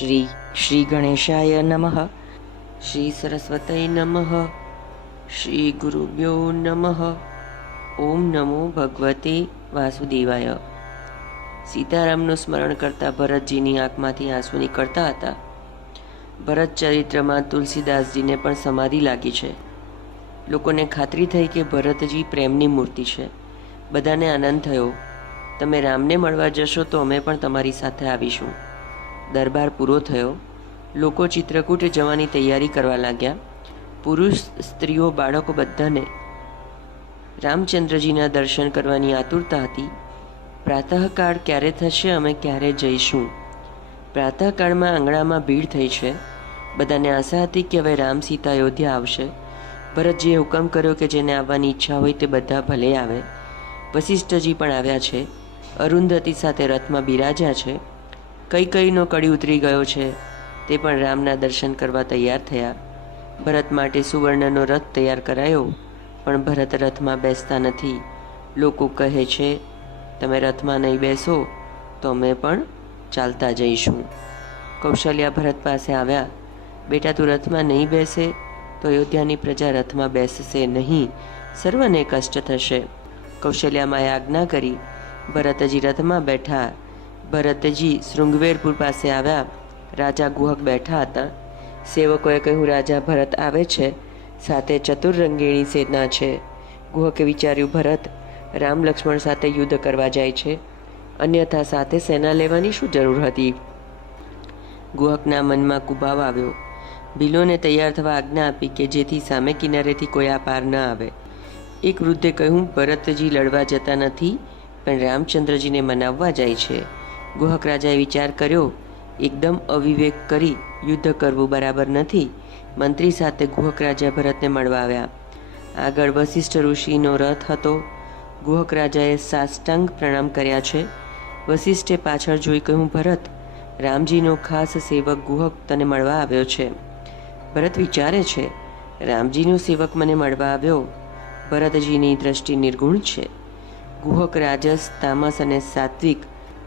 શ્રી શ્રી ગણેશાય નમઃ શ્રી સરસ્વતય નમઃ શ્રી ગુરુભ્યો નમઃ ઓમ નમો ભગવતે વાસુદેવાય સીતારામનું સ્મરણ કરતા ભરતજીની આંખમાંથી આંસુ નીકળતા હતા. ભરત ચરિત્રમાં તુલસીદાસજીને પણ સમાધિ લાગી છે. લોકોને ખાતરી થઈ કે ભરતજી પ્રેમની મૂર્તિ છે. બધાને આનંદ થયો. તમે રામને મળવા જશો તો અમે પણ તમારી સાથે આવીશું. દરબાર પૂરો થયો. લોકો ચિત્રકૂટ જવાની તૈયારી કરવા લાગ્યા. પુરુષ, સ્ત્રીઓ, બાળકો બધાને રામચંદ્રજીના દર્શન કરવાની આતુરતા હતી. પ્રાતઃકાળ ક્યારે થશે, અમે ક્યારે જઈશું? પ્રાતઃકાળમાં આંગણામાં ભીડ થઈ છે. બધાને આશા હતી કે હવે રામ સીતા અયોધ્યા આવશે. ભરતજીએ હુકમ કર્યો કે જેને આવવાની ઈચ્છા હોય તે બધા ભલે આવે. વશિષ્ઠજી પણ આવ્યા છે. અરુંધતી સાથે રથમાં બિરાજ્યા છે. કઈ કઈનો કડી ઉતરી ગયો છે તે પણ રામના દર્શન કરવા તૈયાર થયા. ભરત માટે સુવર્ણનો રથ તૈયાર કરાયો, પણ ભરત રથમાં બેસતા નથી. લોકો કહે છે, તમે રથમાં નહીં બેસો, તો અમે પણ ચાલતા જઈશું. કૌશલ્યા ભરત પાસે આવ્યા, બેટા, તું રથમાં નહીં બેસે, તો અયોધ્યાની પ્રજા રથમાં બેસશે નહીં. સર્વને કષ્ટ થશે. કૌશલ્યામાએ આજ્ઞા કરી ભરતજી રથમાં બેઠા ભરતજી શૃંગવેરપુર પાસે આવ્યા. રાજા ગુહક બેઠા હતા. સેવકોએ કહ્યું, રાજા, ભરત આવે છે. સાથે ચતુર્રંગીણી સેના છે. ગુહકે વિચાર્યું, ભરત, રામ લક્ષ્મણ સાથે યુદ્ધ કરવા જાય છે. અન્યથા સાથે સેના લેવાની શું જરૂર હતી? ગુહકના મનમાં કુભાવ આવ્યો. ભીલોને તૈયાર થવા આજ્ઞા આપી કે જેથી સામે કિનારેથી કોઈ આ પાર ન આવે. એક વૃદ્ધે કહ્યું, ભરતજી લડવા જતા નથી, પણ રામચંદ્રજીને મનાવવા જાય છે. ગુહક રાજાએ વિચાર કર્યો, એકદમ અવિવેક કરી યુદ્ધ કરવું બરાબર નથી. મંત્રી સાથે ગુહક રાજા ભરતને મળવા આવ્યા. આગળ વશિષ્ઠ ઋષિનો રથ હતો. ગુહક રાજાએ સાષ્ટાંગ પ્રણામ કર્યા છે. વશિષ્ઠે પાછળ જોઈ કહ્યું, ભરત, રામજીનો ખાસ સેવક ગુહક તને મળવા આવ્યો છે. ભરત વિચારે છે, રામજીનો સેવક મને મળવા આવ્યો. ભરતજીની દ્રષ્ટિ નિર્ગુણ છે. ગુહક રાજસ, તામસ અને સાત્વિક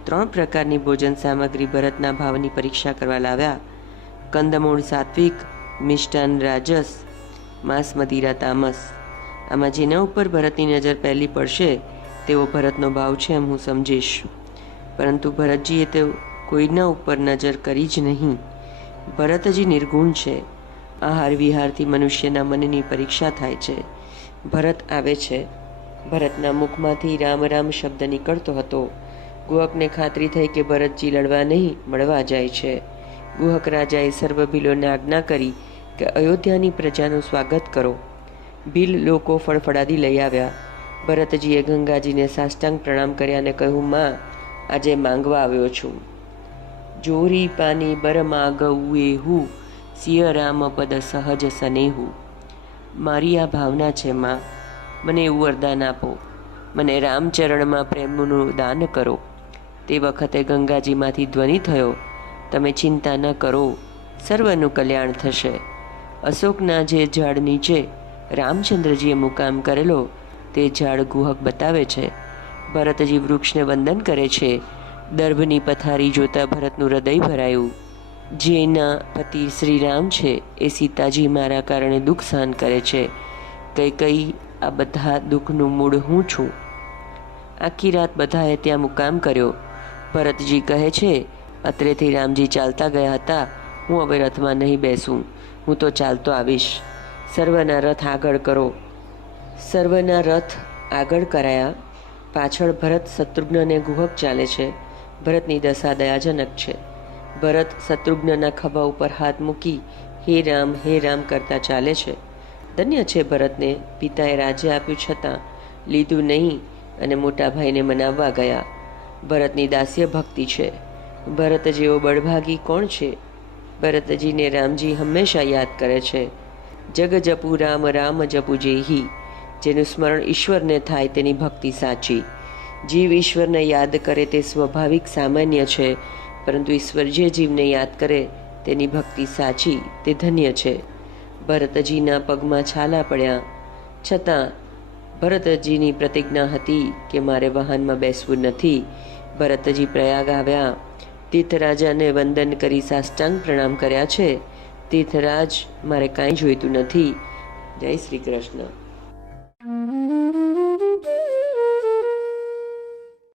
ત્રણ પ્રકારની ભોજન સામગ્રી ભરતના ભાવની પરીક્ષા કરવા લાવ્યા. કંદમૂળ સાત્વિક, મિષ્ટાન રાજસ માંસ મદિરા તામસ. આમાં જેના ઉપર ભરતની નજર પહેલી પડશે, તેવો ભરતનો ભાવ છે એમ હું સમજીશ. પરંતુ ભરતજીએ તે કોઈના ઉપર નજર કરી જ નહીં. ભરતજી નિર્ગુણ છે. આહાર વિહારથી મનુષ્યના મનની પરીક્ષા થાય છે. ભરત આવે છે. ભરતના મુખમાંથી રામ રામ શબ્દ નીકળતો હતો. ગુહકને ખાતરી થઈ કે ભરતજી લડવા નહીં, મળવા જાય છે. ગુહક રાજાએ સર્વ ભીલોને આજ્ઞા કરી કે અયોધ્યાની પ્રજાનું સ્વાગત કરો. ભીલ લોકો ફળફડાદી લઈ આવ્યા. ભરતજીએ ગંગાજીને સાષ્ટાંગ પ્રણામ કર્યા અને કહ્યું, માં, આજે માંગવા આવ્યો છું. જોરી પાની બરમા ગૌએ હું સિય રામ પદ સહજ સનેહુ મારી આ ભાવના છે, માં. મને એવું વરદાન આપો. મને રામચરણમાં પ્રેમનું દાન કરો. તે વખતે ગંગાજીમાંથી ધ્વનિ થયો, તમે ચિંતા ન કરો, સર્વનું કલ્યાણ થશે. અશોકના જે ઝાડ નીચે રામચંદ્રજીએ મુકામ કરેલો, તે ઝાડ ગુહક બતાવે છે. ભરતજી વૃક્ષને વંદન કરે છે. દર્ભની પથારી જોતા ભરતનું હૃદય ભરાયું. જેના પતિ શ્રીરામ છે, એ સીતાજી મારા કારણે દુઃખ સહન કરે છે. કઈ કઈ આ બધા દુઃખનું મૂળ હું છું. આખી રાત બધાએ ત્યાં મુકામ કર્યો. ભરતજી કહે છે, અત્રેથી રામજી ચાલતા ગયા હતા, હું હવે રથમાં નહીં બેસું, હું તો ચાલતો આવીશ. સર્વના રથ આગળ કરો. સર્વના રથ આગળ કરાયા. પાછળ ભરત શત્રુઘ્ન અને ગુહક ચાલે છે. ભરતની દશા દયાજનક છે. ભરત શત્રુઘ્નના ખભા ઉપર હાથ મૂકી, હે રામ હે રામ કરતા ચાલે છે. ધન્ય છે ભરતને, પિતાએ રાજ્ય આપ્યું છતાં લીધું નહીં અને મોટા ભાઈને મનાવવા ગયા. ભરતની દાસ્ય ભક્તિ છે. ભરત જેવો બળભાગી કોણ છે? ભરતજીને રામજી હંમેશા યાદ કરે છે. જગ જપુ રામ રામ જપુ જેહી. જેનું સ્મરણ ઈશ્વરને થાય તેની ભક્તિ સાચી. જીવ ઈશ્વરને યાદ કરે તે સ્વાભાવિક સામાન્ય છે, પરંતુ ઈશ્વર જે જીવને યાદ કરે તેની ભક્તિ સાચી તે ધન્ય છે. ભરતજીના પગમાં છાલા પડ્યા. છતાં ભરતજીની પ્રતિજ્ઞા હતી કે મારે વાહનમાં બેસવું નથી. ભરતજી પ્રયાગ આવ્યા. તીર્થરાજાને વંદન કરી સાષ્ટાંગ પ્રણામ કર્યા છે. તીર્થરાજ, મારે કાંઈ જોઈતું નથી. જય શ્રી કૃષ્ણ.